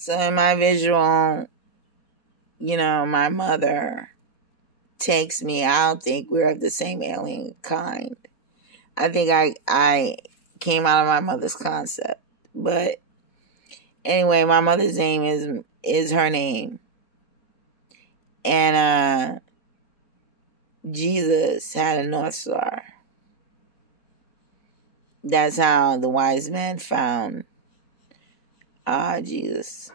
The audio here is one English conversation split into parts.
So in my visual, my mother takes me. I don't think we're of the same alien kind. I think I came out of my mother's concept. But anyway, my mother's name is her name. And Jesus had a North Star. That's how the wise men found Jesus.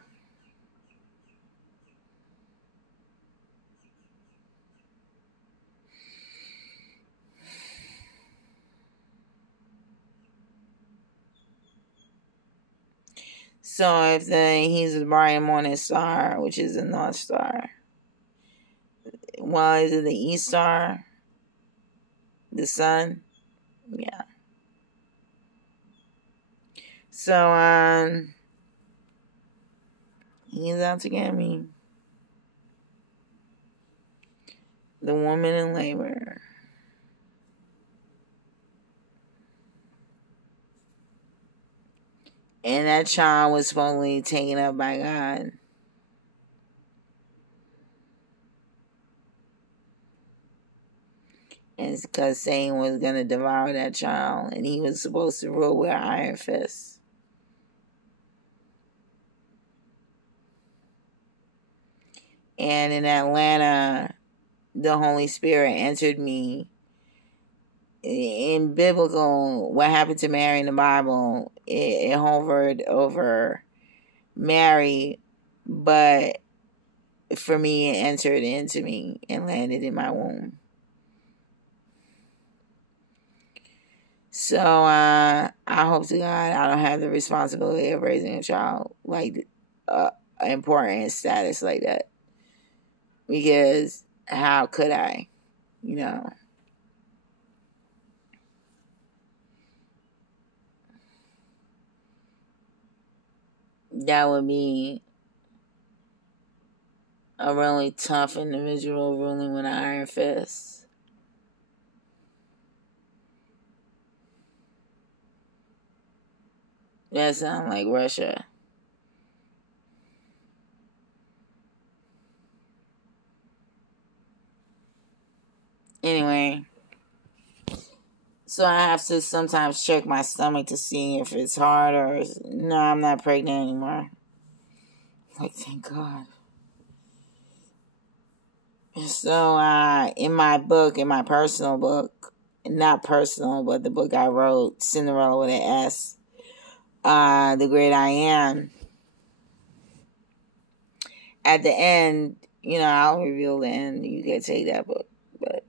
So if he's the bright morning star, which is the North Star, well, is it the East Star? The sun? Yeah. So, he's out to get me. The woman in labor. And that child was supposedly taken up by God. And it's because Satan was going to devour that child. And he was supposed to rule with an iron fist. And in Atlanta, the Holy Spirit entered me. In biblical, what happened to Mary in the Bible, it hovered over Mary, but for me, it entered into me and landed in my womb. So, I hope to God I don't have the responsibility of raising a child like important status like that. Because how could I? That would be a really tough individual ruling with an iron fist. That sounds like Russia. Anyway, so I have to sometimes check my stomach to see if it's hard or no, I'm not pregnant anymore. Like, thank God. So, in my book, in my personal book, not personal, but the book I wrote, Cinderella with an S, The Great I Am, at the end, I'll reveal the end. You can take that book. But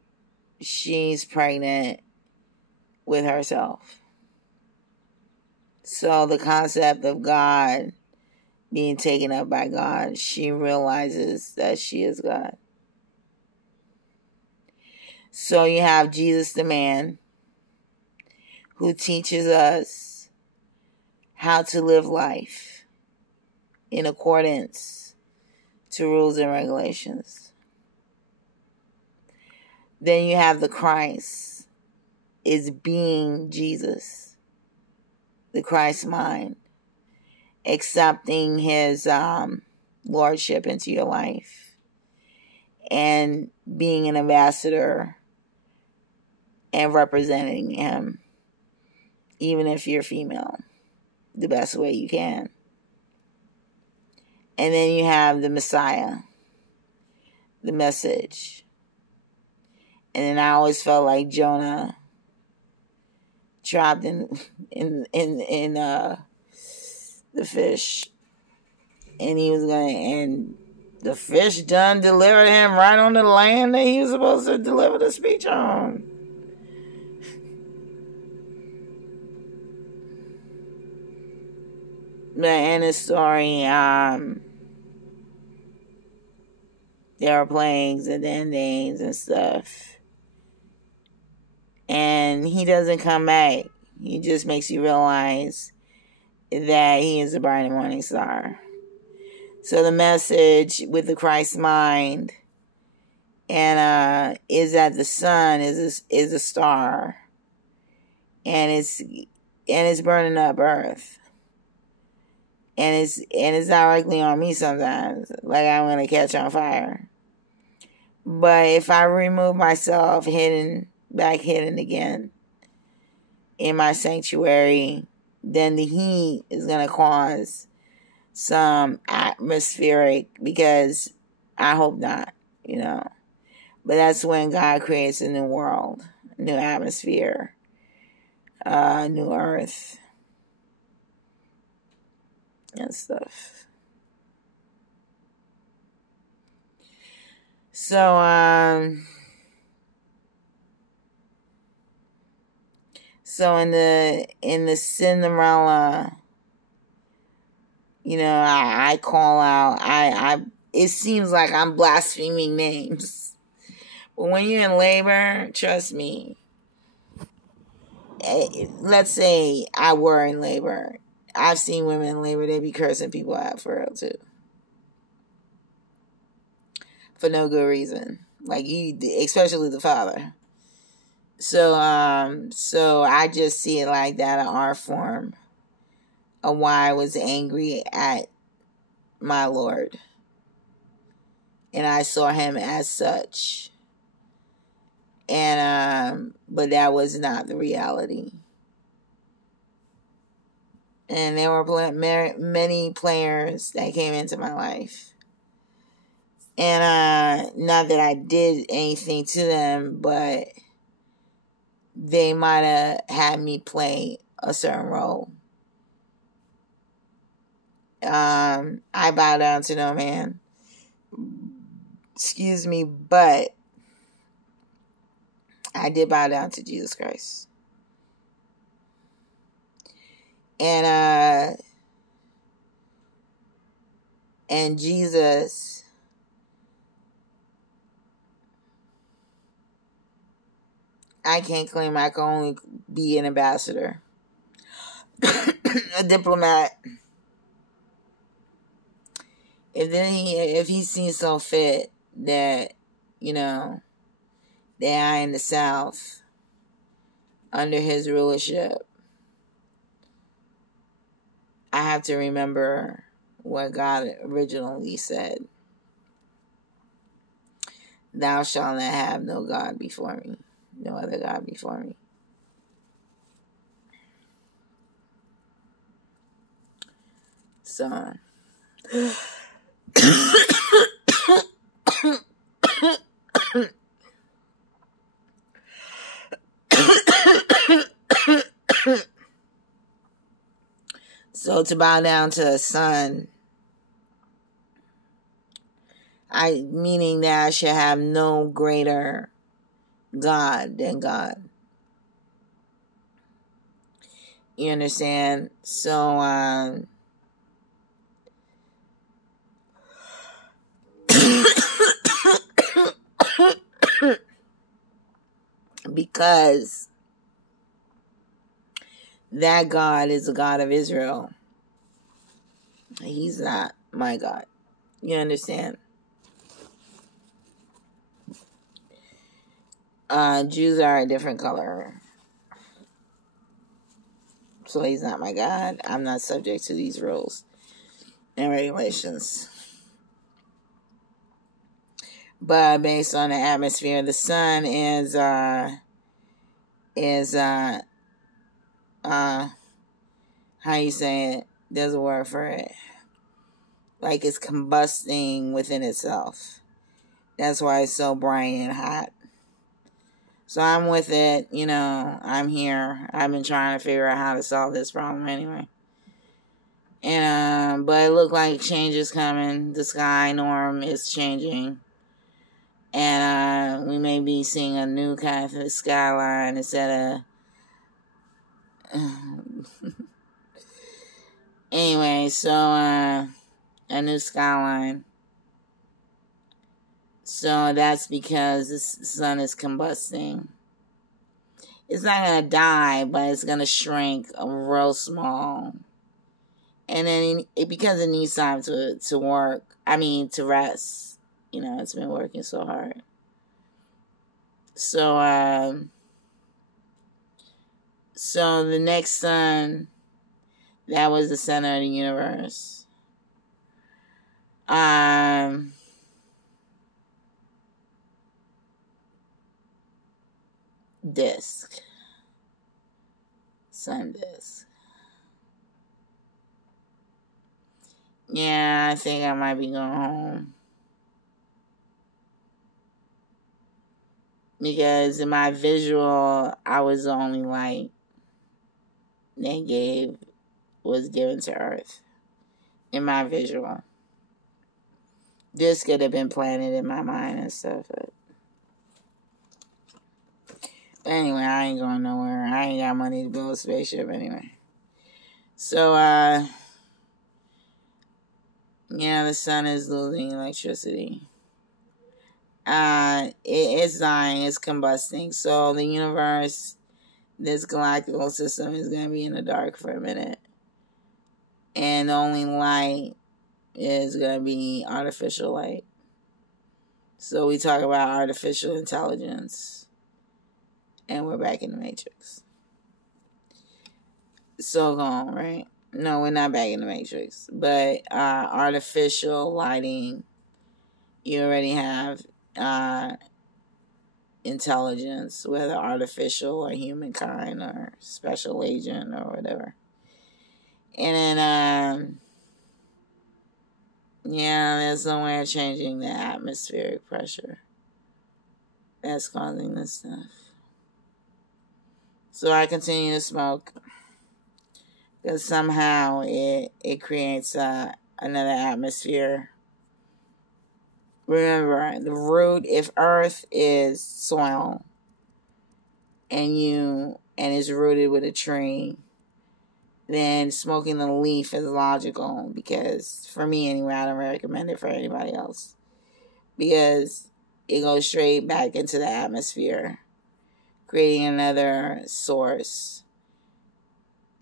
she's pregnant with herself. So the concept of God being taken up by God, she realizes that she is God. So you have Jesus the man who teaches us how to live life in accordance to rules and regulations. Then you have the Christ is being Jesus, the Christ mind, accepting his lordship into your life and being an ambassador and representing him, even if you're female, the best way you can. And then you have the Messiah, the message. And then I always felt like Jonah trapped in the fish, and he was and the fish done delivered him right on the land that he was supposed to deliver the speech on. But in the story, there are plagues and endings and stuff. And he doesn't come back. He just makes you realize that he is the bright and morning star. So the message with the Christ mind and is that the sun is a star, and it's burning up earth. and it's directly on me sometimes, like I'm gonna catch on fire. But if I remove myself, hidden again in my sanctuary, then the heat is gonna cause some atmospheric, because I hope not, But that's when God creates a new world, a new atmosphere, new earth and stuff. So, in the Cinderella, I call out. It seems like I'm blaspheming names, but when you're in labor, trust me. Let's say I were in labor. I've seen women in labor, they be cursing people out for real too. For no good reason. Like you, especially the father. So I just see it like that, an art form of why I was angry at my Lord. And I saw him as such. And but that was not the reality. And there were many players that came into my life. And not that I did anything to them, but they might have had me play a certain role. I bow down to no man. Excuse me, but I did bow down to Jesus Christ. And Jesus, I can't claim I can only be an ambassador, a diplomat. If he sees so fit that, that I in the South, under his rulership, I have to remember what God originally said. Thou shalt not have no God before me, no other God before me. So, so to bow down to a son, meaning that I should have no greater God than God. You understand? So, because that God is the God of Israel. He's not my God. You understand? Jews are a different color. So he's not my God. I'm not subject to these rules and regulations. But based on the atmosphere, the sun is how you say it? There's a word for it. Like it's combusting within itself. That's why it's so bright and hot. So I'm with it, I'm here. I've been trying to figure out how to solve this problem anyway. And but it looked like change is coming. The sky norm is changing. And we may be seeing a new kind of skyline instead of anyway, so a new skyline. So that's because the sun is combusting. It's not going to die, but it's going to shrink real small. And then because it needs time to work, to rest. It's been working so hard. So, so the next sun That was the center of the universe. Disk. Sun disk. Yeah, I think I might be going home. Because in my visual, I was the only light that was given to Earth. In my visual. This could have been planted in my mind and stuff. But anyway, I ain't going nowhere. I ain't got money to build a spaceship anyway. So, the sun is losing electricity. It's dying, it's combusting. So the universe, this galactical system, is going to be in the dark for a minute. And the only light is going to be artificial light. So we talk about artificial intelligence. And we're back in the Matrix. So gone, right? No, we're not back in the Matrix. But artificial lighting, you already have intelligence, whether artificial or humankind or special agent or whatever. And then, there's somewhere changing the atmospheric pressure that's causing this stuff. So I continue to smoke because somehow it creates another atmosphere. Remember, the root, if Earth is soil and is rooted with a tree, then smoking the leaf is logical, because for me anyway, I don't recommend it for anybody else, because it goes straight back into the atmosphere, creating another source,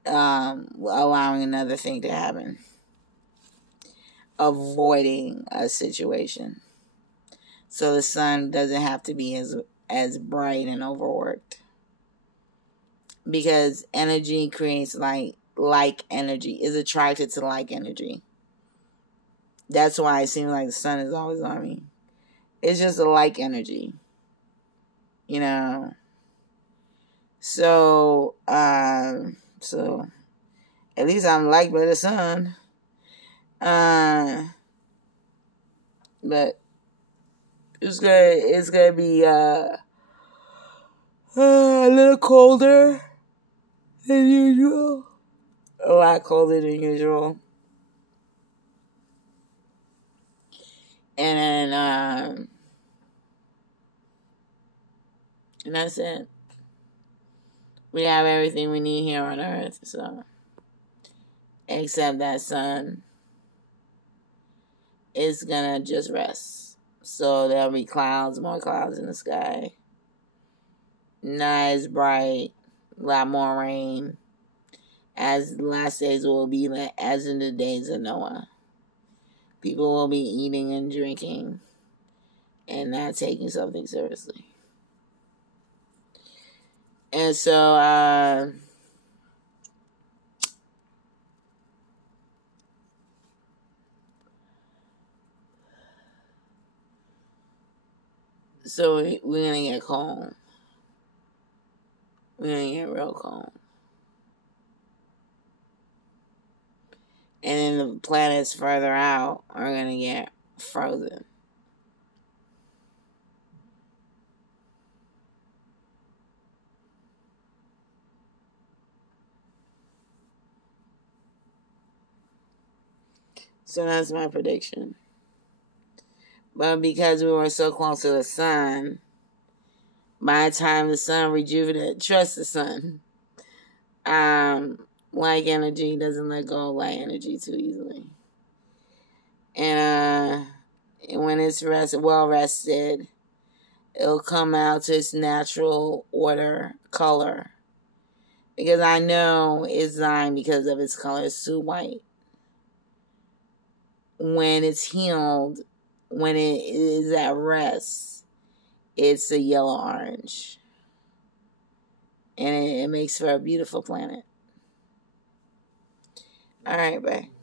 allowing another thing to happen, avoiding a situation. So the sun doesn't have to be as bright and overworked. Because energy creates like energy, is attracted to like energy. That's why it seems like the sun is always on me. It's just a like energy. So, at least I'm liked by the sun. But it's gonna be a little colder than usual. A lot colder than usual. And then, and that's it. We have everything we need here on Earth, so. Except that sun is gonna just rest. So there'll be more clouds in the sky. Not as bright, a lot more rain. As the last days will be as in the days of Noah. People will be eating and drinking and not taking something seriously. And so, we're going to get cold. We're going to get real cold. And then the planets further out are going to get frozen. So that's my prediction. But because we were so close to the sun, by the time the sun rejuvenates, trust the sun. Like energy doesn't let go of light energy too easily. And when it's well rested, it'll come out to its natural order color. Because I know it's dying because of its color. It's too white. When it's healed, when it is at rest, it's a yellow-orange. And it makes for a beautiful planet. All right, bye.